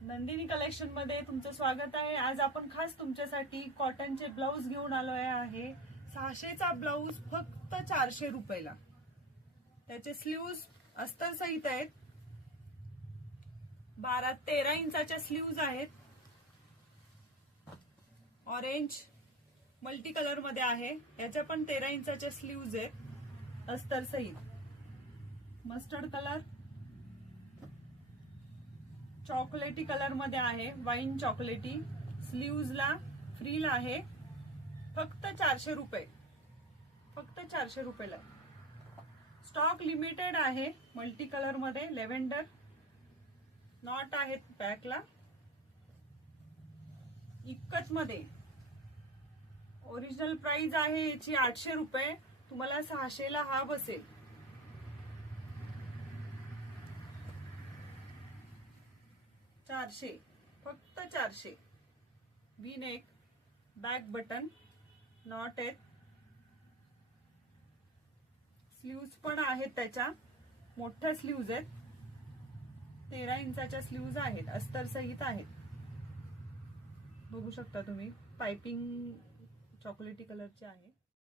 Nandini collection मध्ये तुमचं स्वागत आहे। आज आपण खास तुमच्यासाठी कॉटनचे ब्लाउज घेऊन आलोय आहे। 600चा ब्लाउज फक्त 400 रुपयाला। त्याचे स्लीव्ज अस्तर सहित आहेत। 12-13 इंचाच्या स्लीव्ज आहेत। ऑरेंज मल्टी कलर मध्ये आहे। याच्या पण 13 इंचाच्या स्लीव्ज आहेत अस्तर सहित। मस्टर्ड कलर, चॉकलेटी कलर मध्ये आहे, वाईन चॉकलेटी। स्लीव्जला फ्रील आहे। फक्त 400 रुपये, फक्त 400 रुपयाला। स्टॉक लिमिटेड आहे। मल्टी कलर मध्ये लेव्हेंडर नॉट आहेत बॅकला। इक्कत मध्ये ओरिजिनल प्राइस आहे याची 800 रुपये। तुम्हाला 600 ला हा बसेल। फक्त 400। V neck, back button, not आहेत। स्लीव्ज पण आहेत त्याच्या, मोठ्या स्लीव्ज आहेत। 13 इंचाच्या स्लीव्ज आहेत, अस्तर सहित आहेत। बघू शकता तुम्ही, पाइपिंग चॉकलेटी कलरचे आहे।